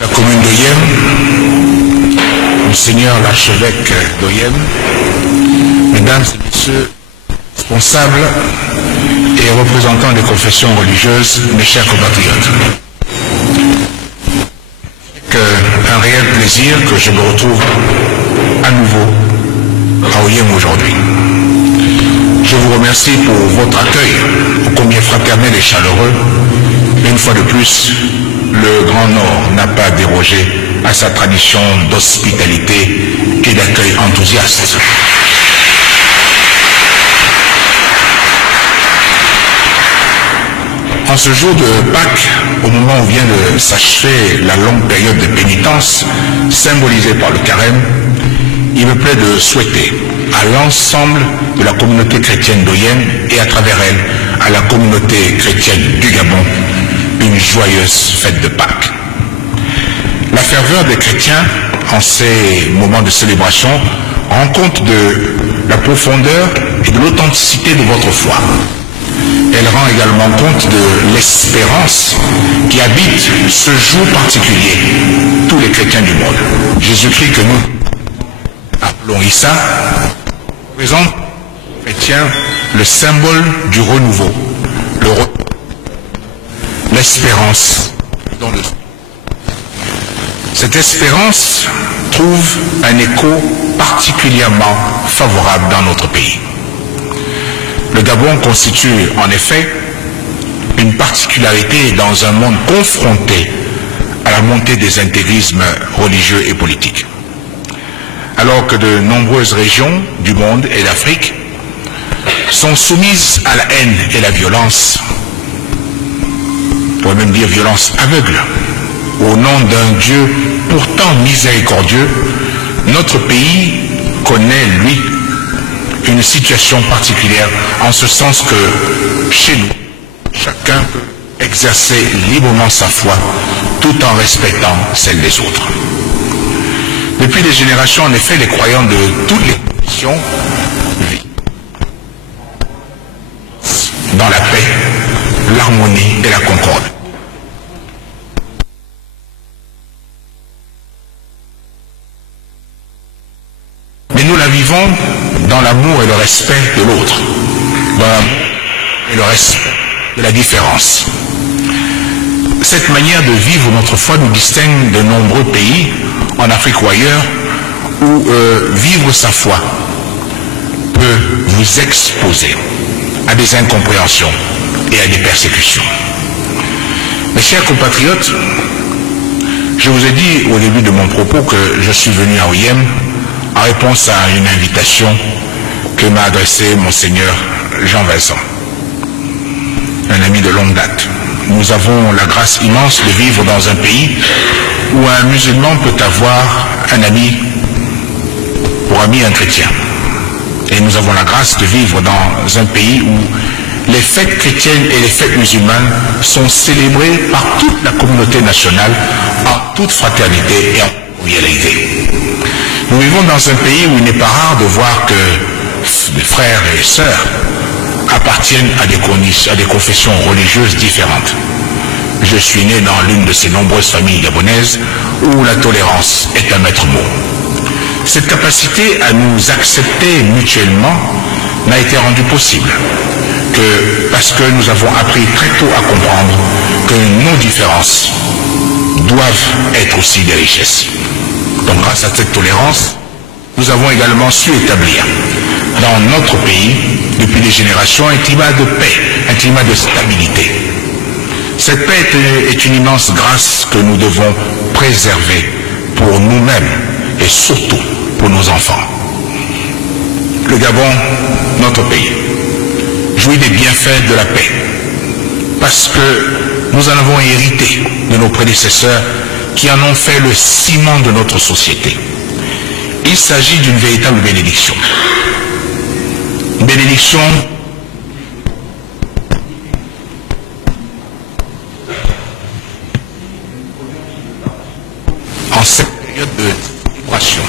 la commune d'Oyem, Monseigneur l'archevêque d'Oyem, mesdames et messieurs responsables et représentants des confessions religieuses, mes chers compatriotes. C'est un réel plaisir que je me retrouve à nouveau à Oyem aujourd'hui. Je vous remercie pour votre accueil, ô combien fraternel et chaleureux. Une fois de plus, le Grand Nord n'a pas dérogé à sa tradition d'hospitalité et d'accueil enthousiaste. En ce jour de Pâques, au moment où vient de s'achever la longue période de pénitence, symbolisée par le carême, il me plaît de souhaiter à l'ensemble de la communauté chrétienne d'Oyem et à travers elle, à la communauté chrétienne du Gabon, une joyeuse fête de Pâques. La ferveur des chrétiens en ces moments de célébration rend compte de la profondeur et de l'authenticité de votre foi. Elle rend également compte de l'espérance qui habite ce jour particulier, tous les chrétiens du monde. Jésus-Christ que nous appelons Issa présente aux chrétiens le symbole du renouveau, l'espérance dans le... Cette espérance trouve un écho particulièrement favorable dans notre pays. Le Gabon constitue en effet une particularité dans un monde confronté à la montée des intégrismes religieux et politiques. Alors que de nombreuses régions du monde et d'Afrique sont soumises à la haine et la violence, on pourrait même dire violence aveugle, au nom d'un Dieu pourtant miséricordieux, notre pays connaît, lui, une situation particulière, en ce sens que chez nous, chacun peut exercer librement sa foi, tout en respectant celle des autres. Depuis des générations, en effet, les croyants de toutes les confessions vivent dans la paix, l'harmonie et la concorde. Mais nous la vivons dans l'amour et le respect de l'autre, dans l'amour et le respect de la différence. Cette manière de vivre notre foi nous distingue de nombreux pays, en Afrique ou ailleurs, où vivre sa foi peut vous exposer à des incompréhensions et à des persécutions. Mes chers compatriotes, je vous ai dit au début de mon propos que je suis venu à Oyem en réponse à une invitation que m'a adressée Monseigneur Jean Vincent, un ami de longue date. Nous avons la grâce immense de vivre dans un pays où un musulman peut avoir un ami, pour ami un chrétien. Et nous avons la grâce de vivre dans un pays où les fêtes chrétiennes et les fêtes musulmanes sont célébrées par toute la communauté nationale en toute fraternité et en convivialité. Nous vivons dans un pays où il n'est pas rare de voir que des frères et sœurs appartiennent à des confessions religieuses différentes. Je suis né dans l'une de ces nombreuses familles gabonaises où la tolérance est un maître mot. Cette capacité à nous accepter mutuellement n'a été rendue possible que parce que nous avons appris très tôt à comprendre que nos différences doivent être aussi des richesses. Donc grâce à cette tolérance, nous avons également su établir dans notre pays, depuis des générations, un climat de paix, un climat de stabilité. Cette paix est une immense grâce que nous devons préserver pour nous-mêmes et surtout pour nos enfants. Le Gabon, notre pays, jouit des bienfaits de la paix parce que nous en avons hérité de nos prédécesseurs qui en ont fait le ciment de notre société. Il s'agit d'une véritable bénédiction. Une bénédiction en cette période de vibration.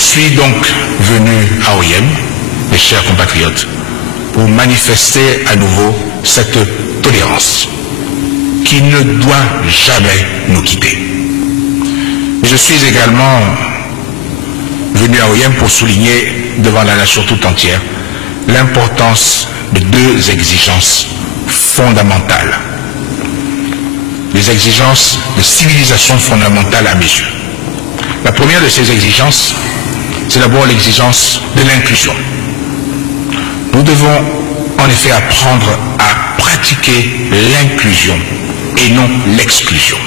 suis donc venu à OIM, mes chers compatriotes, pour manifester à nouveau cette tolérance qui ne doit jamais nous quitter. Mais je suis également venu à OIM pour souligner devant la nation tout entière l'importance de deux exigences fondamentales. Des exigences de civilisation fondamentale à mes yeux. La première de ces exigences, c'est d'abord l'exigence de l'inclusion. Nous devons en effet apprendre à pratiquer l'inclusion et non l'exclusion.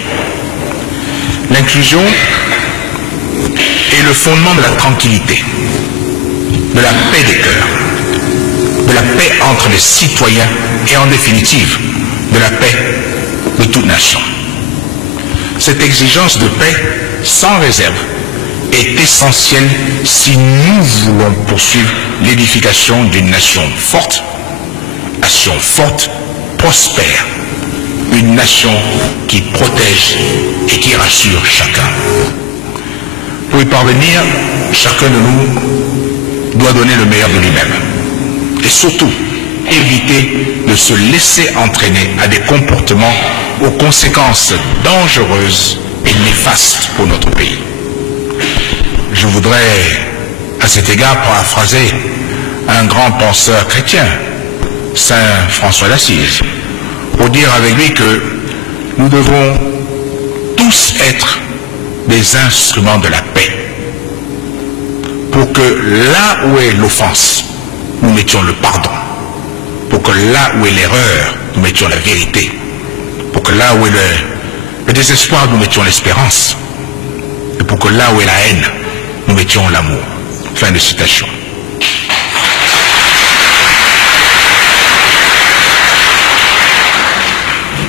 L'inclusion est le fondement de la tranquillité, de la paix des cœurs, de la paix entre les citoyens et en définitive de la paix de toute nation. Cette exigence de paix sans réserve est essentielle si nous voulons poursuivre l'édification d'une nation forte, prospère, une nation qui protège et qui rassure chacun. Pour y parvenir, chacun de nous doit donner le meilleur de lui-même et surtout éviter de se laisser entraîner à des comportements aux conséquences dangereuses et néfastes pour notre pays. Je voudrais à cet égard paraphraser un grand penseur chrétien, Saint François d'Assise, pour dire avec lui que nous devons tous être des instruments de la paix, pour que là où est l'offense, nous mettions le pardon, pour que là où est l'erreur, nous mettions la vérité, pour que là où est le désespoir, nous mettions l'espérance, et pour que là où est la haine, nous mettions l'amour. Fin de citation.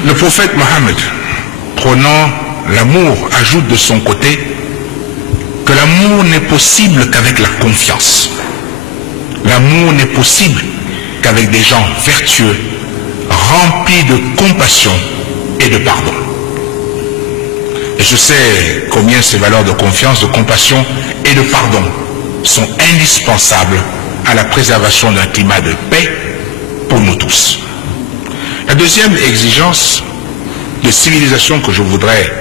Le prophète Mohammed, prônant l'amour, ajoute de son côté que l'amour n'est possible qu'avec la confiance. L'amour n'est possible qu'avec des gens vertueux, remplis de compassion et de pardon. Et je sais combien ces valeurs de confiance, de compassion et de pardon sont indispensables à la préservation d'un climat de paix pour nous tous. La deuxième exigence de civilisation que je voudrais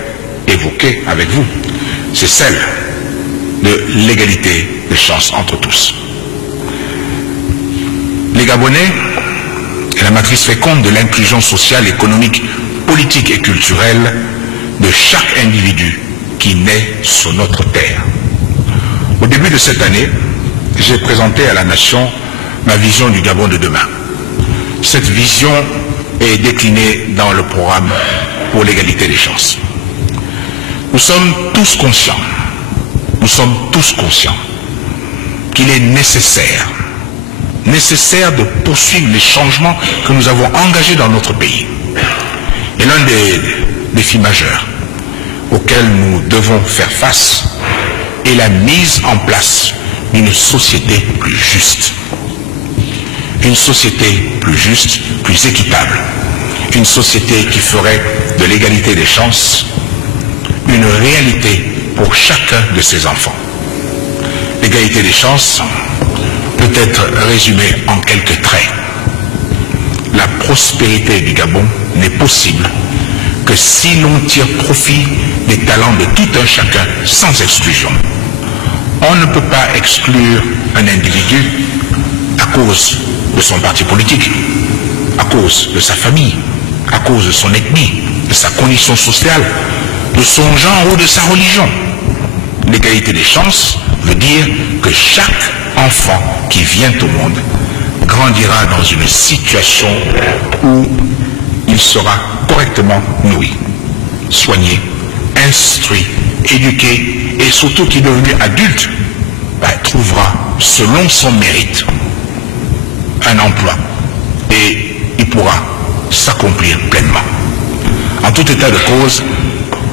évoquer avec vous, c'est celle de l'égalité des chances entre tous. Les Gabonais est la matrice féconde de l'inclusion sociale, économique, politique et culturelle de chaque individu qui naît sur notre terre. Au début de cette année, j'ai présenté à la nation ma vision du Gabon de demain. Cette vision est déclinée dans le programme pour l'égalité des chances. Nous sommes tous conscients qu'il est nécessaire de poursuivre les changements que nous avons engagés dans notre pays. Et l'un des défis majeurs auxquels nous devons faire face est la mise en place d'une société plus juste. Une société plus juste, plus équitable. Une société qui ferait de l'égalité des chances une réalité pour chacun de ses enfants. L'égalité des chances peut être résumée en quelques traits. La prospérité du Gabon n'est possible que si l'on tire profit des talents de tout un chacun sans exclusion. On ne peut pas exclure un individu à cause de son parti politique, à cause de sa famille, à cause de son ethnie, de sa condition sociale, de son genre ou de sa religion. L'égalité des chances veut dire que chaque enfant qui vient au monde grandira dans une situation où il sera correctement nourri, soigné, instruit, éduqué et surtout qui devenu adulte trouvera selon son mérite un emploi et il pourra s'accomplir pleinement. En tout état de cause,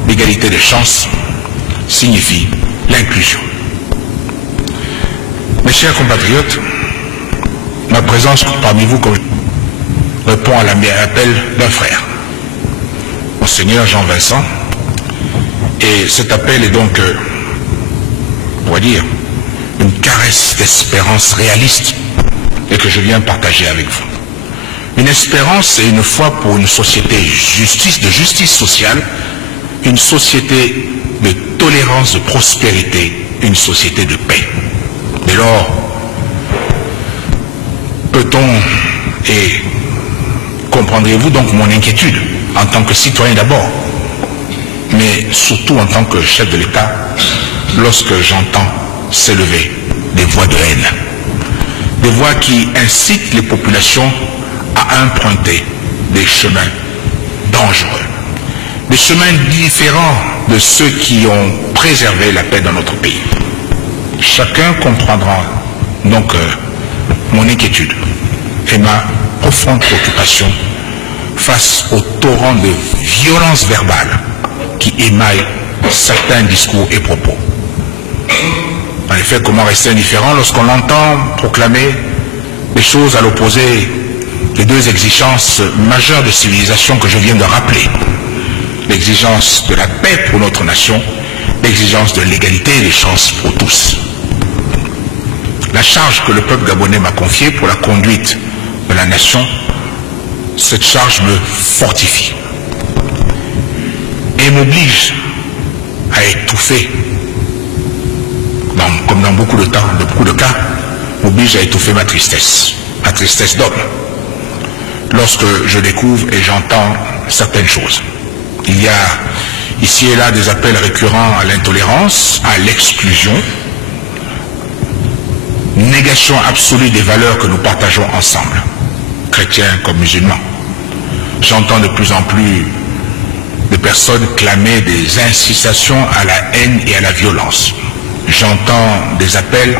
l'égalité des chances signifie l'inclusion. Mes chers compatriotes, ma présence parmi vous répond à l'appel d'un frère, Monseigneur Jean Vincent, et cet appel est donc, on va dire, caresse d'espérance réaliste et que je viens partager avec vous. Une espérance et une foi pour une société de justice sociale, une société de tolérance, de prospérité, une société de paix. Dès lors, peut-on et comprendrez-vous donc mon inquiétude en tant que citoyen d'abord, mais surtout en tant que chef de l'État, lorsque j'entends s'élever des voix de haine, des voix qui incitent les populations à emprunter des chemins dangereux, des chemins différents de ceux qui ont préservé la paix dans notre pays. Chacun comprendra donc mon inquiétude et ma profonde préoccupation face au torrent de violence verbale qui émaille certains discours et propos. En effet, comment rester indifférent lorsqu'on entend proclamer des choses à l'opposé des deux exigences majeures de civilisation que je viens de rappeler? L'exigence de la paix pour notre nation, l'exigence de l'égalité et des chances pour tous. La charge que le peuple gabonais m'a confiée pour la conduite de la nation, cette charge me fortifie et m'oblige à étouffer, comme dans beaucoup de cas, m'oblige à étouffer ma tristesse d'homme, lorsque je découvre et j'entends certaines choses. Il y a ici et là des appels récurrents à l'intolérance, à l'exclusion, négation absolue des valeurs que nous partageons ensemble, chrétiens comme musulmans. J'entends de plus en plus de personnes clamer des incitations à la haine et à la violence. J'entends des appels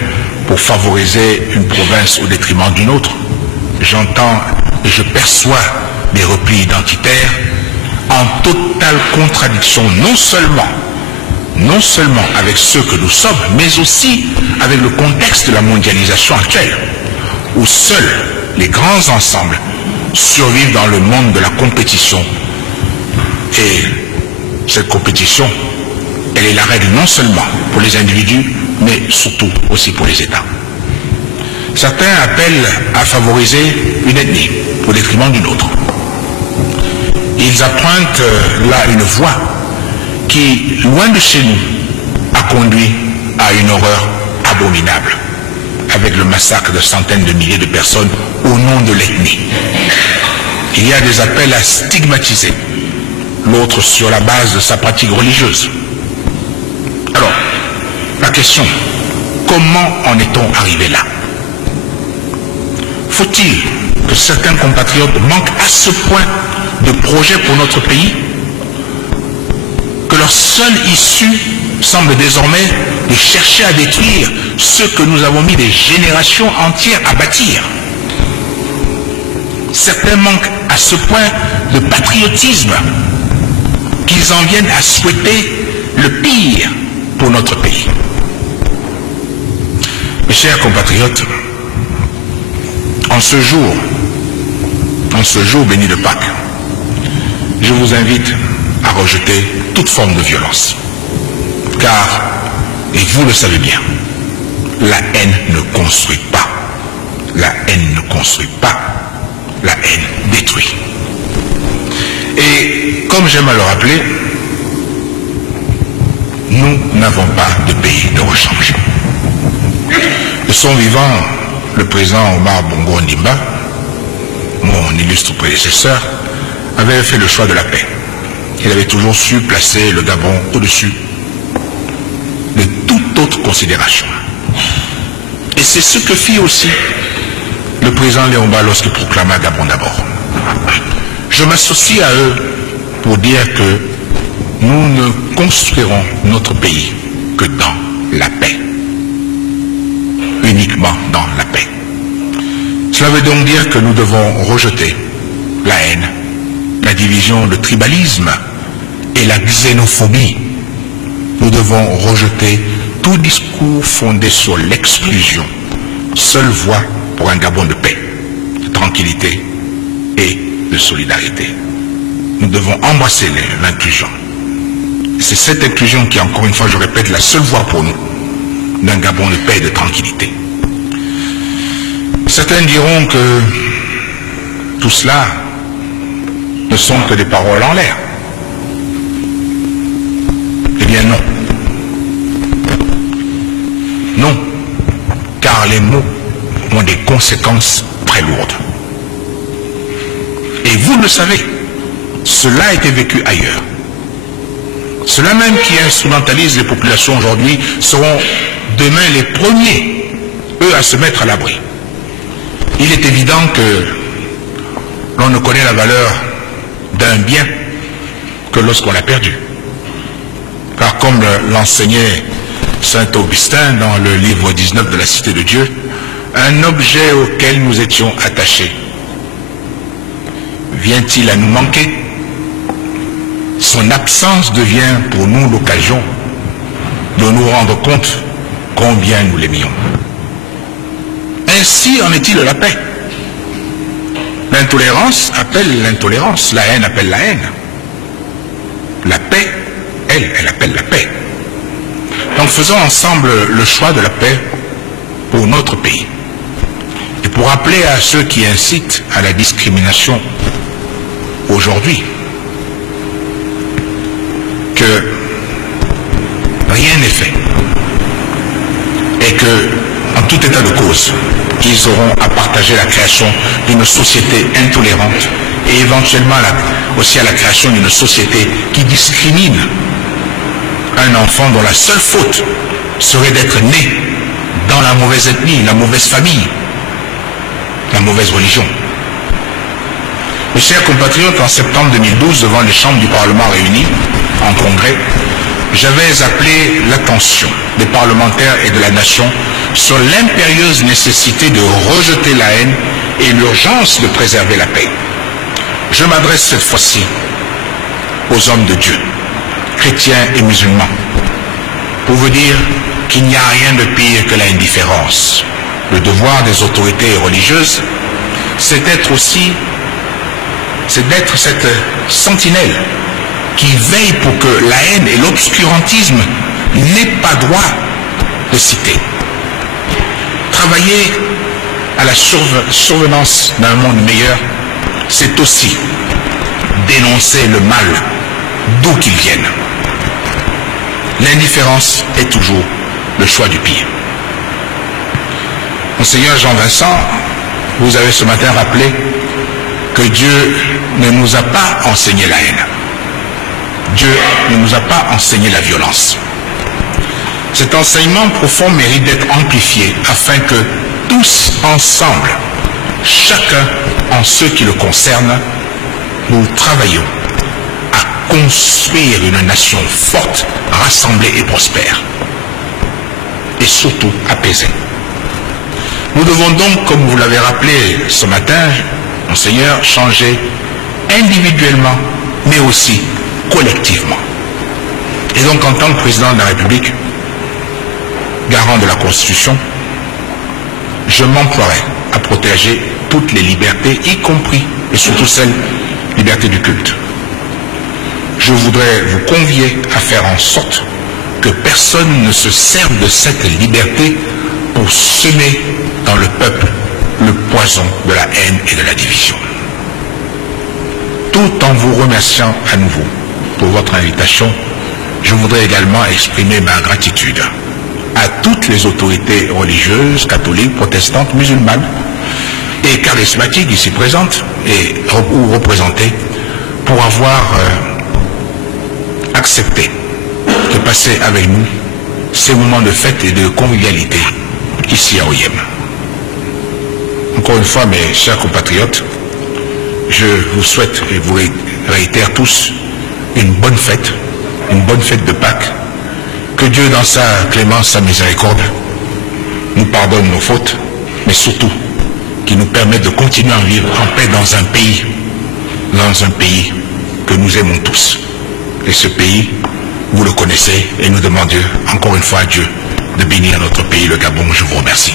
pour favoriser une province au détriment d'une autre. J'entends et je perçois des replis identitaires en totale contradiction non seulement avec ceux que nous sommes, mais aussi avec le contexte de la mondialisation actuelle, où seuls les grands ensembles survivent dans le monde de la compétition. Et cette compétition, elle est la règle non seulement pour les individus, mais surtout aussi pour les États. Certains appellent à favoriser une ethnie au détriment d'une autre. Ils empruntent là une voie qui, loin de chez nous, a conduit à une horreur abominable, avec le massacre de centaines de milliers de personnes au nom de l'ethnie. Il y a des appels à stigmatiser l'autre sur la base de sa pratique religieuse. Alors, la question, comment en est-on arrivé là? Faut-il que certains compatriotes manquent à ce point de projets pour notre pays que leur seule issue semble désormais de chercher à détruire ce que nous avons mis des générations entières à bâtir? Certains manquent à ce point de patriotisme qu'ils en viennent à souhaiter le pire pour notre pays. Mes chers compatriotes, en ce jour béni de Pâques, je vous invite à rejeter toute forme de violence. Car, et vous le savez bien, la haine ne construit pas. La haine ne construit pas. La haine détruit. Et comme j'aime à le rappeler, nous n'avons pas de pays de rechange. De son vivant, le président Omar Bongo Ondimba, mon illustre prédécesseur, avait fait le choix de la paix. Il avait toujours su placer le Gabon au-dessus de toute autre considération. Et c'est ce que fit aussi le président Léomba lorsqu'il proclama Gabon d'abord. Je m'associe à eux pour dire que nous ne construirons notre pays que dans la paix. Uniquement dans la paix. Cela veut donc dire que nous devons rejeter la haine, la division, le tribalisme et la xénophobie. Nous devons rejeter tout discours fondé sur l'exclusion, seule voie pour un Gabon de paix, de tranquillité et de solidarité. Nous devons embrasser l'inclusion. C'est cette inclusion qui, encore une fois, je répète, la seule voie pour nous d'un Gabon de paix et de tranquillité. Certains diront que tout cela ne sont que des paroles en l'air. Eh bien non. Non, car les mots ont des conséquences très lourdes. Et vous le savez, cela a été vécu ailleurs. Ceux-là même qui instrumentalisent les populations aujourd'hui seront demain les premiers, eux, à se mettre à l'abri. Il est évident que l'on ne connaît la valeur d'un bien que lorsqu'on l'a perdu. Car comme l'enseignait saint Augustin dans le livre 19 de la Cité de Dieu, un objet auquel nous étions attachés, vient-il à nous manquer? Son absence devient pour nous l'occasion de nous rendre compte combien nous l'aimions. Ainsi en est-il de la paix. L'intolérance appelle l'intolérance, la haine appelle la haine. La paix, elle appelle la paix. Donc faisons ensemble le choix de la paix pour notre pays. Et pour rappeler à ceux qui incitent à la discrimination aujourd'hui que rien n'est fait et que, en tout état de cause, ils auront à partager la création d'une société intolérante et éventuellement aussi à la création d'une société qui discrimine un enfant dont la seule faute serait d'être né dans la mauvaise ethnie, la mauvaise famille, la mauvaise religion. Mes chers compatriotes, en septembre 2012, devant les chambres du Parlement réunies en congrès, j'avais appelé l'attention des parlementaires et de la nation sur l'impérieuse nécessité de rejeter la haine et l'urgence de préserver la paix. Je m'adresse cette fois-ci aux hommes de Dieu, chrétiens et musulmans, pour vous dire qu'il n'y a rien de pire que l'indifférence. Le devoir des autorités religieuses, c'est d'être cette sentinelle qui veille pour que la haine et l'obscurantisme n'aient pas droit de citer. Travailler à la survenance d'un monde meilleur, c'est aussi dénoncer le mal d'où qu'il vienne. L'indifférence est toujours le choix du pire. Monseigneur Jean-Vincent, vous avez ce matin rappelé que Dieu ne nous a pas enseigné la haine. Dieu ne nous a pas enseigné la violence. Cet enseignement profond mérite d'être amplifié afin que tous ensemble, chacun en ce qui le concerne, nous travaillons à construire une nation forte, rassemblée et prospère. Et surtout apaisée. Nous devons donc, comme vous l'avez rappelé ce matin, Monseigneur, changer individuellement, mais aussi collectivement. Et donc, en tant que président de la République, garant de la Constitution, je m'emploierai à protéger toutes les libertés, y compris et surtout celles, liberté du culte. Je voudrais vous convier à faire en sorte que personne ne se serve de cette liberté pour semer dans le peuple le poison de la haine et de la division. Tout en vous remerciant à nouveau pour votre invitation, je voudrais également exprimer ma gratitude à toutes les autorités religieuses, catholiques, protestantes, musulmanes et charismatiques ici présentes ou représentées pour avoir accepté de passer avec nous ces moments de fête et de convivialité ici à Oyem. Encore une fois, mes chers compatriotes, je vous souhaite et vous réitère tous une bonne fête de Pâques. Que Dieu, dans sa clémence, sa miséricorde, nous pardonne nos fautes, mais surtout qu'il nous permette de continuer à vivre en paix dans un pays que nous aimons tous. Et ce pays, vous le connaissez, et nous demandons encore une fois à Dieu de bénir notre pays, le Gabon. Je vous remercie.